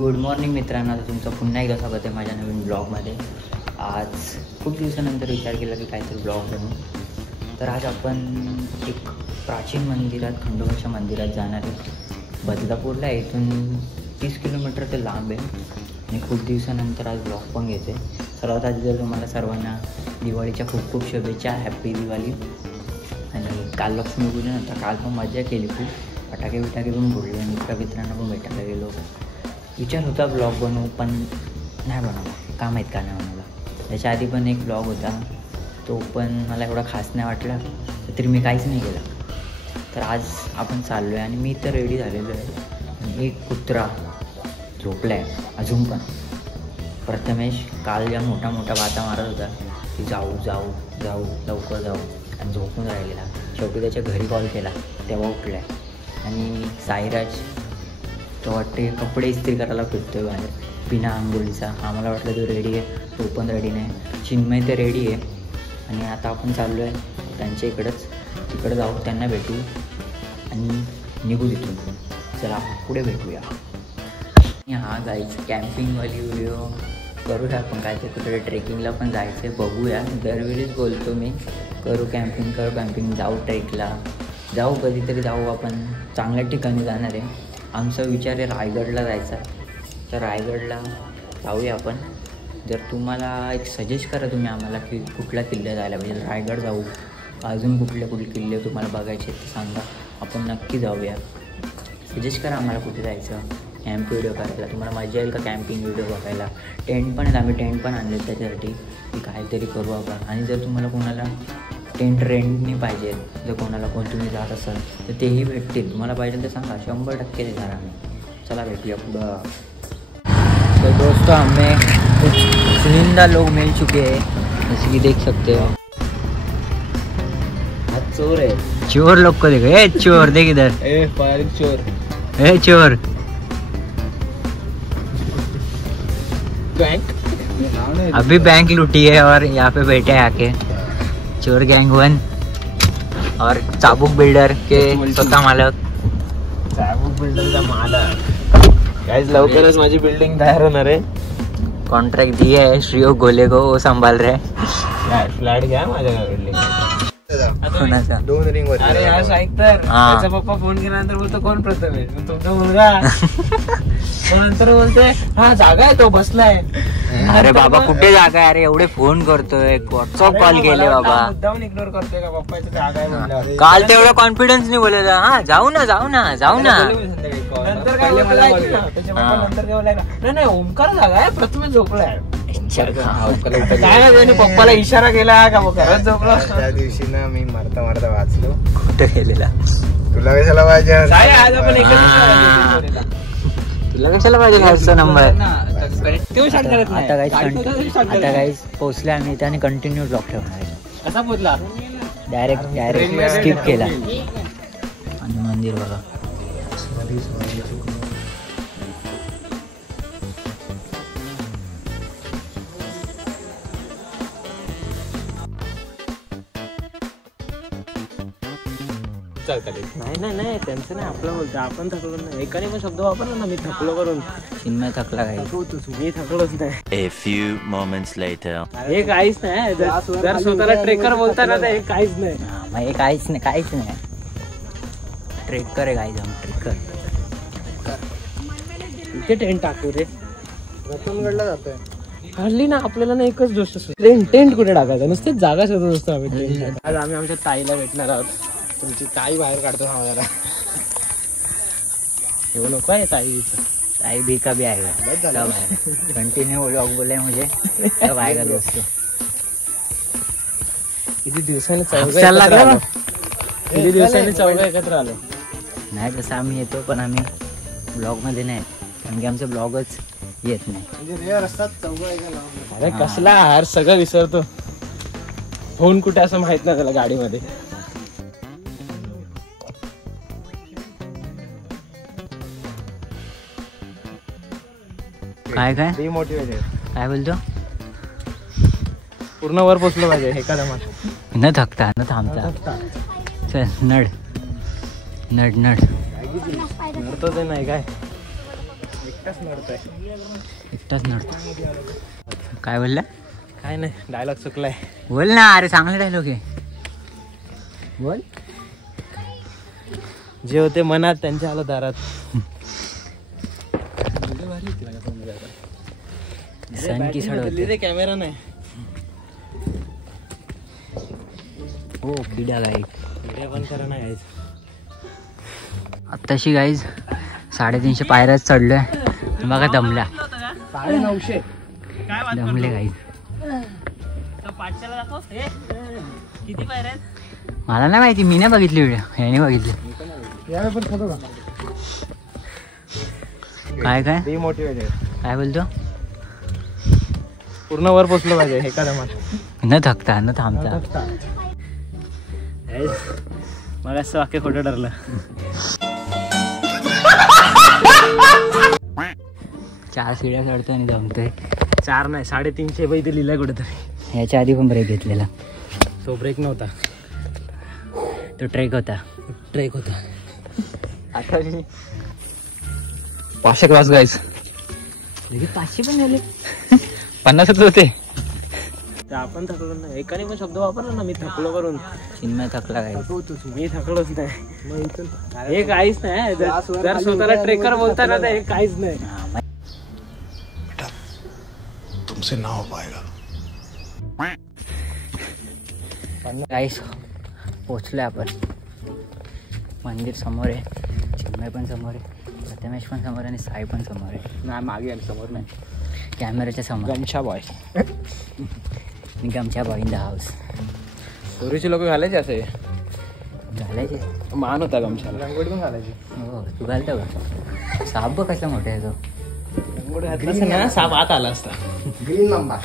Good morning मित्रांनो, तुमचं पुन्हा एकदा स्वागत आहे माझ्या नवीन ब्लॉगमध्ये. आज खूप दिवसानंतर विचार केला की काहीतरी ब्लॉग बनवू. तर आज आपण एक प्राचीन मंदिरात, खंडोबाच्या मंदिरात जाणार आहे. बदलापूरला इथून 30 किलोमीटर ते लांब आहे आणि खूप दिवसानंतर आज ब्लॉग पण घेते. सर्वात आधी जर तुम्हाला सर्वांना दिवाळीच्या खूप खूप शुभेच्छा. हॅपी दिवाळी. आणि काल लक्ष्मीपूजन होता, काल पण मजा केली खूप. फटाके पण फोडले, मित्रांना पण भेटायला गेलो. विचार होता ब्लॉग बनवू, पण नाही बनवला. का माहीत का नाही बनवला. त्याच्या आधी पण एक ब्लॉग होता, तो पण मला एवढा खास नाही वाटला, तरी मी काहीच नाही केला. तर आज आपण चाललो आहे आणि मी तर रेडी झालेलो आहे. आणि एक कुत्रा झोपला आहे अजून पण. प्रथमेश काल ज्या मोठा बाता मारत होता की जाऊ जाऊ जाऊ लवकर जाऊ, आणि झोपून राहिलेला. शेवटी त्याच्या घरी कॉल केला तेव्हा उठला आहे. आणि साईराज तो वाटते कपडे इस्त्री करायला फिरतोय बाहेर बिना आंघोळीचा. आम्हाला वाटलं तो रेडी आहे, तो पण रेडी नाही. चिन्मय ते रेडी आहे आणि आता आपण चाललो आहे त्यांच्या इकडंच. तिकडं जाऊ, त्यांना भेटू आणि निघू तिथून. चला पुढे भेटूया. हा जायचं कॅम्पिंगवाली व्हिडिओ करूया आपण. काय ते कुठे ट्रेकिंगला पण जायचं आहे, बघूया. दरवेळीच बोलतो मी, करू कॅम्पिंग जाऊ, ट्रेकला जाऊ, कधीतरी जाऊ. आपण चांगल्या ठिकाणी जाणार आहे. आमचा विचार आहे रायगडला जायचा. तर रायगडला जाऊया आपण. जर तुम्हाला एक सजेस्ट करा तुम्ही आम्हाला की कुठला किल्ला जायला पाहिजे. रायगड जाऊ, अजून कुठले किल्ले तुम्हाला बघायचे ते सांगा, आपण नक्की जाऊया. सजेस्ट करा आम्हाला कुठे जायचं. कॅम्प व्हिडिओ करायला तुम्हाला मजा येईल का? कॅम्पिंग व्हिडिओ बघायला. टेंट पण आहेत, आम्ही टेंट पण आणले त्याच्यासाठी की काहीतरी करू आपण. आणि जर तुम्हाला कोणाला टेंट रेंटनी पाहिजे, जर कोण तुम्ही जात असाल तर तेही भेटतील. तुम्हाला पाहिजे तर सांगा, 100% देणार आम्ही. चला भेटूया पुढं. तो दोस्तों हमें कुछ चुनिंदा लोग मिल चुके हैं, जैसे कि देख सकते हो. आज चोर है, चोर लोग को देखो. ए चोर देख इधर, चोर, ए चोर. बैंक अभी बैंक लूटी है और यहाँ पे बैठे हैं आके चोर गैंग 1 और चाबुक बिल्डर के स्वतः मालक. चाबुक बिल्डरचा मालक गाइस, लवकरच माझी बिल्डिंग तयार होणार आहे. कॉन्ट्रॅक्ट दिया है श्रीयो गोले को, वो संभाल रहे. फ्लॅट घ्या माझ्या बिल्डिंग. कोणाचा? 2 रिंग वर. अरे यार ऐक तर, त्याचा पप्पा फोन केल्यानंतर बोलतो कोण प्रथमेश, तुमचा मुलगा. नंतर बोलते हा जागा आहे, तो बसलाय. अरे बाबा कुठे जागा आहे? अरे एवढे फोन करतोय, व्हॉट्सअप कॉल केले बाबा. मुद्दाम इग्नोर करतोय का पप्पाची जागा आहे म्हणल्यावर. काल तेवढं कॉन्फिडन्स नाही बोलायचा. हा जाऊ ना नंतर काय बोलला त्याच्या पप्पा, नंतर काय बोलाय का नाही ओमकार जागा आहे, प्रथमेश झोपलाय. काय पप्पाला इशारा केला का घरात झोपला. त्या दिवशी ना मी मारता वाचलो. कुठे गेलेला? तुला कशाला पाहिजे? आज आपण एकच तुला कशाला पाहिजे घरचा नंबर. आता गाईस पोहोचले आम्ही इथे आणि कंटिन्यू ब्लॉग ठेवणार. कसा पोहोचला? डायरेक्ट स्किप केला. आणि मंदिर बघा. नाही त्यांचं नाही, आपलं बोलतो. आपण थकलो नाही. एकाने पण शब्द वापरला ना, मी थकलो करून. चिन्मय थकला काय? मी थकलोच नाही. A few moments later. हे काहीच नाही. जर स्वतःला ट्रेकर बोलताना तर हे काहीच नाही. मग हे काहीच नाही. ट्रेकर आहे काय? जाऊन ट्रेकर. इथे टेंट टाकू रे. रतनगडला जातोय. हल्ली ना आपल्याला ना एकच गोष्ट टेंट कुठे टाकायचं, नुसते जागा शोधत असतो आम्ही. आज आम्ही आमच्या ताईला भेटणार आहोत. तुमची ताई बाहेर काढतो जरा. एवढं नको आहे ताई भी का भी आएगा. कंटिन्यू ब्लॉग बोले मुझे तब आएगा दोस्तों. किती दिवसांनी चौघ एकत्र आलो. नाही तसं आम्ही येतो, पण आम्ही ब्लॉग मध्ये नाही, कारण की आमचे ब्लॉगच येत नाही. अरे कसला हार, सगळं विसरतो. फोन कुठे असं माहित नाही त्याला गाडीमध्ये. काय डिमोटिवेटेड. काय बोलतो? पूर्ण वर पोचलो पाहिजे एखादा माणूस. न थकता न थांबता. चल नड नडतो ते नाही काय. एकटाच नडतोय. एकटाच नडतो. काय बोलला? काय नाही, डायलॉग चुकलाय. बोल ना, अरे चांगला डायलॉग आहे, बोल. जे होते मनात त्यांच्या आलं दारात. सन की सड होते. कॅमेरा नाही. हो किड्या गाईड. व्हिडिओ पण करा नाही गाईज. आत्ताशी गाईज 350 पायऱ्याच चढलोय. बघा दमल्या. 950. दमले गाईज. किती पायऱ्या? मला नाही माहिती, मी नाही बघितली व्हिडिओ, याने बघितली. काय काय डिमोटिवेटेड. काय बोलतो? पूर्ण वर पोचलो पाहिजे एखाद्या मान. न थकता न थांबता. मला असं वाक्य खोटं ठरलं. 4 शिड्या चढतोय आणि दमतोय. 4 नाही 350 बाई ते लिहिलंय कुठेतरी. ह्याच्या आधी पण ब्रेक घेतलेला. तो ब्रेक नव्हता, तो ट्रेक होता. ट्रेक होता. आता 500 क्रॉस गाईज. लगेच 500 पण झाले. 50च होते. आपण थकलो नाही. एकाने पण शब्द वापरला ना, मी थकलो करून. चिन्मय थकला काय? मी थकलोच नाही. हे काहीच नाही. जर स्वतःला ट्रेकर बोलताना तर हे काहीच नाही. तुमसे ना हो पाएगा. गाईस पोचलोय आपण. मंदिर समोर आहे, चिन्मय पण समोर आहे, प्रथमेश पण समोर आणि साई पण समोर आहे. नाही मागे आणि समोर नाही, कॅमेऱ्याच्या समोर. गमछा बॉय. गमछा बॉय इन द हाऊस. पूर्वीचे लोक घालायचे असे. घालायचे. मान होता गमछाला. रंगोळी पण घालायची. हो तू घालतो का? साप बघ कसला मोठा आहे तो. रंगोळी घातली ना साप आत आला असता. Green number.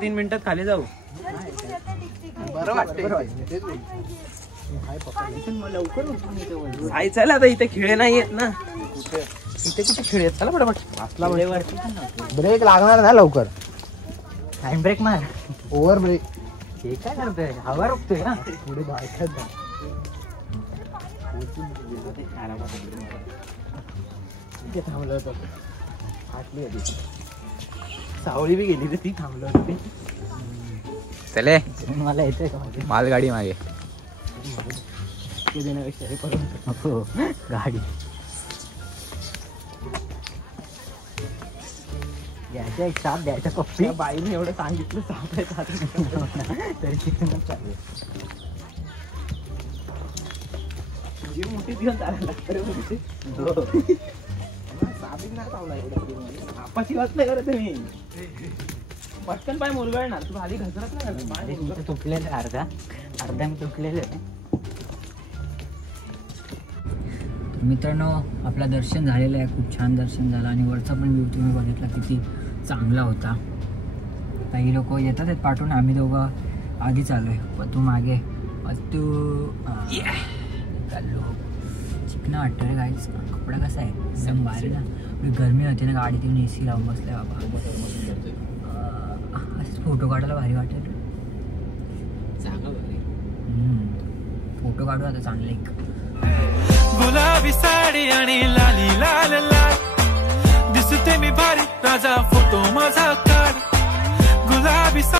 तीन मिनिटात खाली जाऊ. बरं वाटतं. चल आता इथे खेळे नाही येत ना. इथे किती खेळ आहेत. चला फटाफट. ब्रेक लागणार ना लवकर. टाइम ब्रेक मार. Over break. हे काय करतोय? हवा रोखतोय ना. पुढे बायकात थांबलं होतं. फाटली होती. सावळी बी गेली तर ती थांबलं होती. चले मला येतोय मालगाडी मागे. हो गाडी याच्या एक साप द्यायचा पप्पी. बाईने एवढं सांगितलं साप आहे तरी तिथूनच चालेल. जीव मोठी दिवस चालायला लागतं. आपाची वाच नाही करत मी. पटकन पाय मुरगळणार. तू खाली घसरत नाही. तुटलेलं अर्धा मी तुटलेलं आहे. मित्रांनो आपलं दर्शन झालेलं आहे. खूप छान दर्शन झालं आणि वरचा पण व्ह्यू तुम्ही बघितला किती चांगला होता. काही लोक येतात आहेत पाठवून. आम्ही दोघं आधी चालू आहे. पण तू मागे तू चिकना वाटतं रे. गाईच कपडा कसा आहे एकदम भारी ना. गरमी होती ना गाडीत येऊन AC लावून बसले बाबा. असंच फोटो काढायला भारी वाटेल. फोटो काढू आता चांगले एक. गुलाबी साडी आणि लाली लाल लाल दिसते मी भारी राजा फोटो माझा